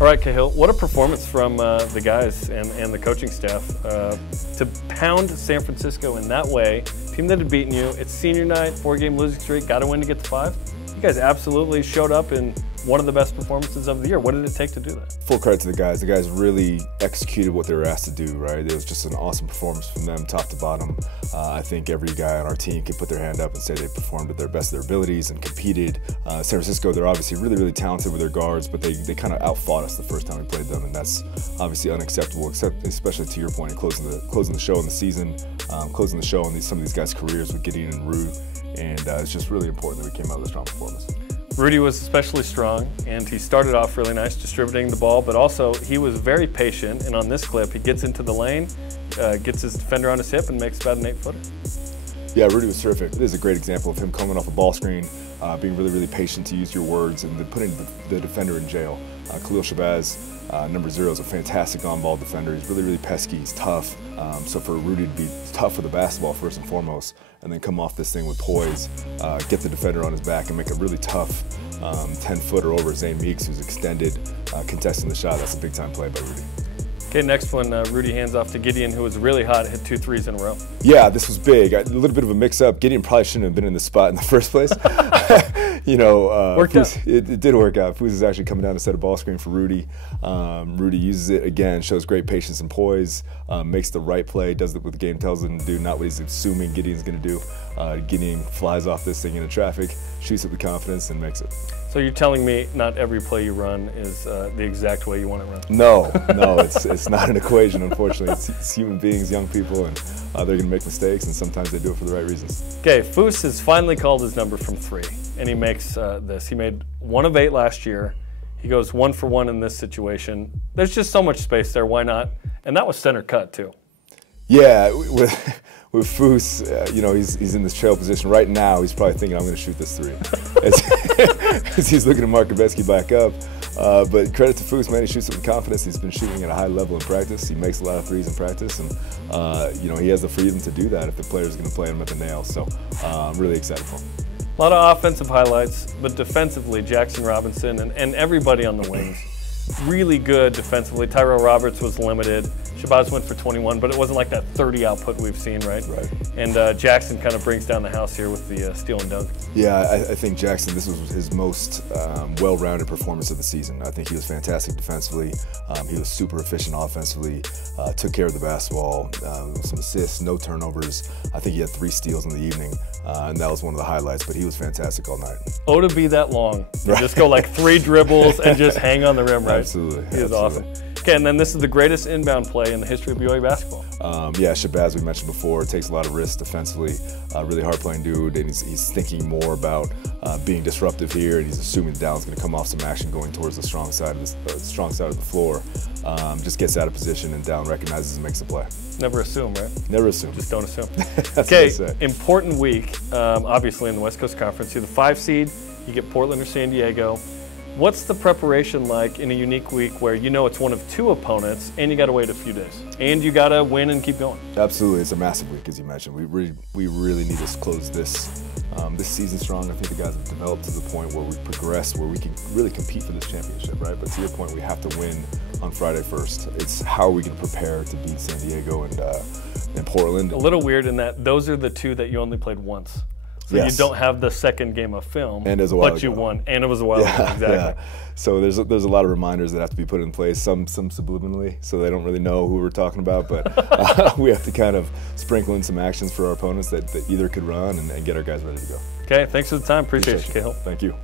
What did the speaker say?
All right, Kahil, what a performance from the guys and the coaching staff to pound San Francisco in that way. Team that had beaten you, it's senior night, 4-game losing streak, got to win to get to 5. You guys absolutely showed up in one of the best performances of the year. What did it take to do that? Full credit to the guys. The guys really executed what they were asked to do, right? It was just an awesome performance from them, top to bottom. I think every guy on our team could put their hand up and say they performed at their best of their abilities and competed. San Francisco, they're obviously really, really talented with their guards, but they kind of outfought us the first time we played them, and that's obviously unacceptable, especially to your point, in closing the show in the season, closing the show on some of these guys' careers with Gideon and Rue, and it's just really important that we came out with a strong performance. Rudy was especially strong, and he started off really nice distributing the ball, but also he was very patient, and on this clip, he gets into the lane, gets his defender on his hip, and makes about an 8-footer. Yeah, Rudy was terrific. This is a great example of him coming off a ball screen, being really, really patient, to use your words, and then putting the defender in jail. Kahil Shabazz, number 0, is a fantastic on-ball defender. He's really, really pesky. He's tough. So for Rudy to be tough with the basketball first and foremost, and then come off this thing with poise, get the defender on his back, and make a really tough 10-footer over Zane Meeks, who's extended, contesting the shot. That's a big-time play by Rudy. Okay, next one, Rudy hands off to Gideon, who was really hot, hit 2 threes in a row. Yeah, this was big. A little bit of a mix-up. Gideon probably shouldn't have been in the spot in the first place. You know, worked out. It did work out. Foos is actually coming down to set a ball screen for Rudy. Rudy uses it again, shows great patience and poise, makes the right play, does it what the game tells him to do, not what he's assuming Gideon's going to do. Gideon flies off this thing into traffic, shoots it with confidence, and makes it. So you're telling me not every play you run is the exact way you want to run? No, it's not an equation, unfortunately. It's human beings, young people, and they're going to make mistakes, and sometimes they do it for the right reasons. Okay, Foos has finally called his number from 3, and he makes this. He made 1 of 8 last year. He goes 1 for 1 in this situation. There's just so much space there, why not? And that was center cut, too. Yeah, with Foos, you know, he's in this trail position right now. He's probably thinking, I'm going to shoot this 3. As he's looking at Mark Kubetsky back up. But credit to Foos, man, he shoots it with confidence. He's been shooting at a high level in practice. He makes a lot of threes in practice, and you know, he has the freedom to do that if the player's going to play him at the nail. So I'm really excited for him. A lot of offensive highlights, but defensively, Jackson Robinson and everybody on the wings, really good defensively. Tyrell Roberts was limited. Shabazz went for 21, but it wasn't like that 30 output we've seen, right? Right. And Jackson kind of brings down the house here with the steal and dunk. Yeah, I think Jackson, this was his most well-rounded performance of the season. I think he was fantastic defensively. He was super efficient offensively, took care of the basketball, some assists, no turnovers. I think he had 3 steals in the evening, and that was one of the highlights, but he was fantastic all night. Oh, to be that long. Right. Just go like 3 dribbles and just hang on the rim, right? Absolutely. He is awesome. Okay, and then this is the greatest inbound play in the history of BYU basketball. Yeah, Shabazz, we mentioned before, takes a lot of risks defensively. Really hard-playing dude, and he's thinking more about being disruptive here, and he's assuming Downs going to come off some action going towards the strong side of the floor. Just gets out of position, and Down recognizes and makes the play. Never assume, right? Never assume. Just don't assume. That's okay, what I say. Important week, obviously in the West Coast Conference. You're the 5 seed, you get Portland or San Diego. What's the preparation like in a unique week where you know it's one of 2 opponents and you got to wait a few days and you got to win and keep going? Absolutely, it's a massive week, as you mentioned. We really need to close this season strong. I think the guys have developed to the point where we progress, where we can really compete for this championship, right? But to your point, we have to win on Friday first. It's how are we can prepare to beat San Diego and Portland. A little weird in that those are the 2 that you only played once. So yes. You don't have the second game of film, and it was a while but you ago. won, and it was a while ago, exactly. Yeah. So there's a lot of reminders that have to be put in place, some subliminally, so they don't really know who we're talking about, but we have to kind of sprinkle in some actions for our opponents that either could run and get our guys ready to go. Okay, thanks for the time. Appreciate you, Kahil. Thank you.